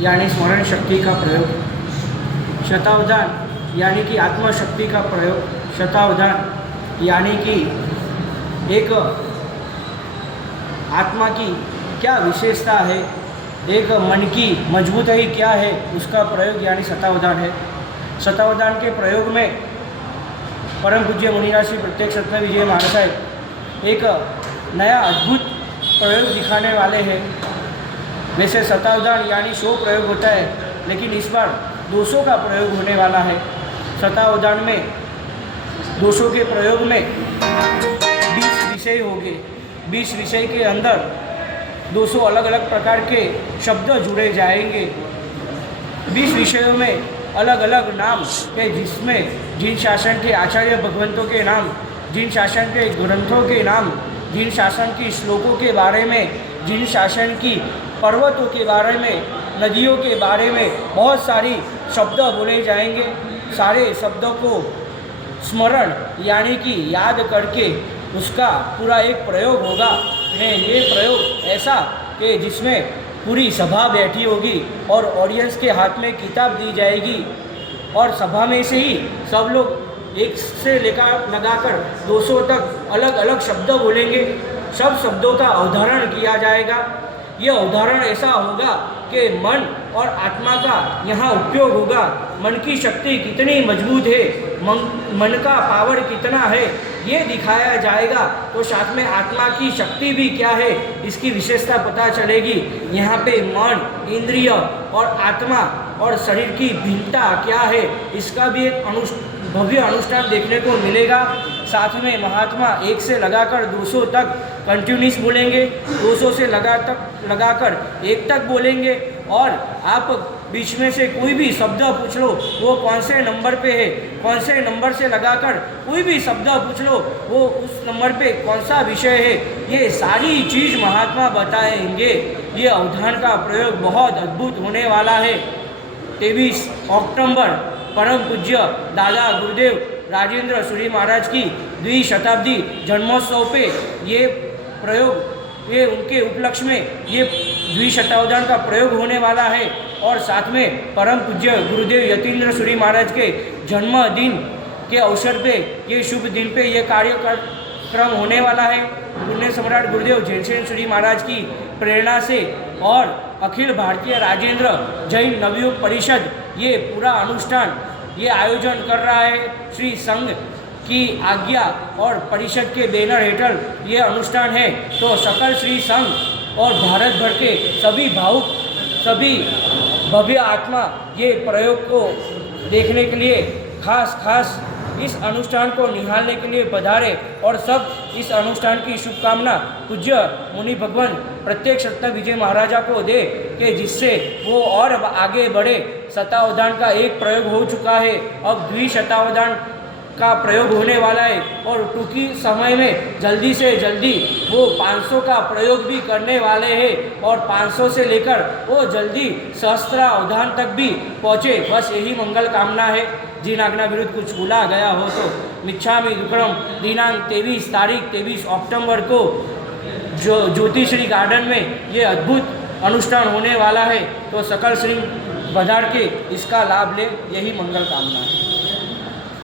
यानी स्मरण शक्ति का प्रयोग, शतावधान यानी कि आत्मशक्ति का प्रयोग, शतावधान यानी कि एक आत्मा की क्या विशेषता है, एक मन की मजबूती क्या है, उसका प्रयोग यानी शतावधान है। शतावधान के प्रयोग में परम पूज्य मुनिराज श्री प्रत्यक्ष रत्न विजय महाराज साहब एक नया अद्भुत प्रयोग दिखाने वाले हैं। वैसे शतावधान यानी 100 प्रयोग होता है, लेकिन इस बार 200 का प्रयोग होने वाला है। शतावधान में 200 के प्रयोग में 20 विषय होंगे। 20 विषय के अंदर 200 अलग अलग प्रकार के शब्द जुड़े जाएंगे। 20 विषयों में अलग अलग नाम है, जिसमें जिन शासन के आचार्य भगवंतों के नाम, जिन शासन के ग्रंथों के नाम, जिन शासन की श्लोकों के बारे में, जिन शासन की पर्वतों के बारे में, नदियों के बारे में बहुत सारी शब्द बोले जाएंगे। सारे शब्दों को स्मरण यानी कि याद करके उसका पूरा एक प्रयोग होगा। ये प्रयोग ऐसा कि जिसमें पूरी सभा बैठी होगी और ऑडियंस के हाथ में किताब दी जाएगी और सभा में से ही सब लोग एक से लगाकर 200 तक अलग अलग शब्द बोलेंगे। सब शब्दों का अवधारण किया जाएगा। यह उदाहरण ऐसा होगा कि मन और आत्मा का यहाँ उपयोग होगा। मन की शक्ति कितनी मजबूत है, मन का पावर कितना है, ये दिखाया जाएगा। तो साथ में आत्मा की शक्ति भी क्या है, इसकी विशेषता पता चलेगी। यहाँ पे मन, इंद्रिय और आत्मा और शरीर की भिन्नता क्या है, इसका भी एक भव्य अनुष्ठान देखने को मिलेगा। साथ में महात्मा 1 से लगाकर 200 तक कंटिन्यूस बोलेंगे, 200 से लगाकर 1 तक बोलेंगे। और आप बीच में से कोई भी शब्द पूछ लो, वो कौन से नंबर पे है, कौन से नंबर से लगाकर कोई भी शब्द पूछ लो, वो उस नंबर पे कौन सा विषय है, ये सारी चीज़ महात्मा बताएंगे। ये अवधान का प्रयोग बहुत अद्भुत होने वाला है। 23 अक्टूबर परम पूज्य दादा गुरुदेव राजेंद्र सूरी महाराज की 2वीं शताब्दी जन्मोत्सव पे ये प्रयोग, ये उनके उपलक्ष्य में ये 2वीं शतावधान का प्रयोग होने वाला है। और साथ में परम पूज्य गुरुदेव यतीन्द्र सूरी महाराज के जन्मदिन के अवसर पे, ये शुभ दिन पे ये कार्यक्रम होने वाला है। पुण्य सम्राट गुरुदेव जयसेन सूरी महाराज की प्रेरणा से और अखिल भारतीय राजेंद्र जैन नवयुग परिषद ये पूरा अनुष्ठान ये आयोजन कर रहा है। श्री संघ की आज्ञा और परिषद के बैनर हेठल ये अनुष्ठान है। तो सकल श्री संघ और भारत भर के सभी भावुक, सभी भव्य आत्मा ये प्रयोग को देखने के लिए खास इस अनुष्ठान को निहालने के लिए पधारे। और सब इस अनुष्ठान की शुभकामना पूज्य मुनि भगवान प्रत्यक्ष रत्न विजय महाराजा को दे कि जिससे वो और आगे बढ़े। शतावधान का एक प्रयोग हो चुका है, अब 2वीं शतावधान का प्रयोग होने वाला है और टूंकी समय में जल्दी से जल्दी वो 500 का प्रयोग भी करने वाले हैं और 500 से लेकर वो जल्दी सहस्त्रावधान तक भी पहुँचे। बस यही मंगल कामना है। जिन आज्ञा विरुद्ध कुछ भूला गया हो तो मिच्छामि दुक्कडम। दिनांक 23 अक्टूबर को ज्योतिश्री गार्डन में ये अद्भुत अनुष्ठान होने वाला है। तो सकल सिंह पधार के इसका लाभ ले, यही मंगल कामना है।